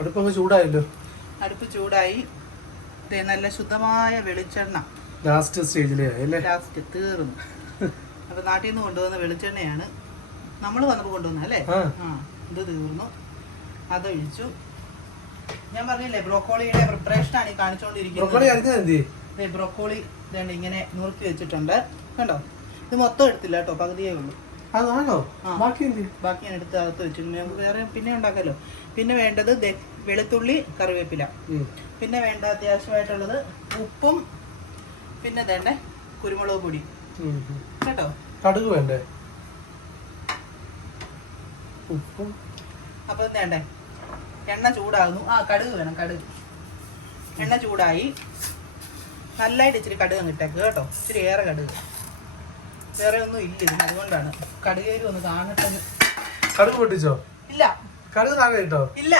അടുപ്പൊക്കെ ചൂടായല്ലോ. അടുപ്പ് ചൂടായി. നല്ല ശുദ്ധമായ വെളിച്ചെണ്ണ ലാസ്റ്റ് സ്റ്റേജിലേ ലാസ്റ്റ് തീർന്നു. അപ്പൊ നാട്ടിൽ നിന്ന് കൊണ്ടുവന്ന വെളിച്ചെണ്ണയാണ് നമ്മൾ വന്നപ്പോൾ കൊണ്ടുവന്ന അല്ലേ. ഇത് തീർന്നു. അതൊഴിച്ചു. ഞാൻ പറഞ്ഞില്ലേ ബ്രോക്കോളിയുടെ പ്രിപ്പറേഷനാണ് ഈ കാണിച്ചുകൊണ്ടിരിക്കുന്നത്. ബ്രോക്കോളി ഇങ്ങനെ നുറുക്കി വെച്ചിട്ടുണ്ട് കണ്ടോ. ഇത് മൊത്തം എടുത്തില്ല കേട്ടോ, പകുതിയേ ഉള്ളൂ. ബാക്കി ഞാൻ എടുത്ത് അകത്ത് വെച്ചിട്ടുണ്ട്. നമുക്ക് വേറെ പിന്നെ ഉണ്ടാക്കാമല്ലോ. പിന്നെ വേണ്ടത് വെളുത്തുള്ളി, കറിവേപ്പില. പിന്നെ വേണ്ട അത്യാവശ്യമായിട്ടുള്ളത് ഉപ്പും പിന്നെ വേണ്ട കുരുമുളക് പൊടി കേട്ടോ. കടുക് വേണ്ടേ? ഉപ്പും. അപ്പൊ വേണ്ടേ എണ്ണ ചൂടാകുന്നു. കടുക് വേണം. കടുക് എണ്ണ ചൂടായി. നല്ലതായിട്ട് ഇച്ചിരി കടുക് ഇട്ടേക്ക് കേട്ടോ. ഇച്ചിരി ഏറെ കടുക്. വേറെ ഒന്നും ഇല്ല ഇതിന്, അതുകൊണ്ടാണ്. കടുകേരി ഒന്ന് കാണട്ടെ. കടുക് പൊട്ടിച്ചോ? ഇല്ല. കടുക് താഴെ ഇട്ടോ? ഇല്ല.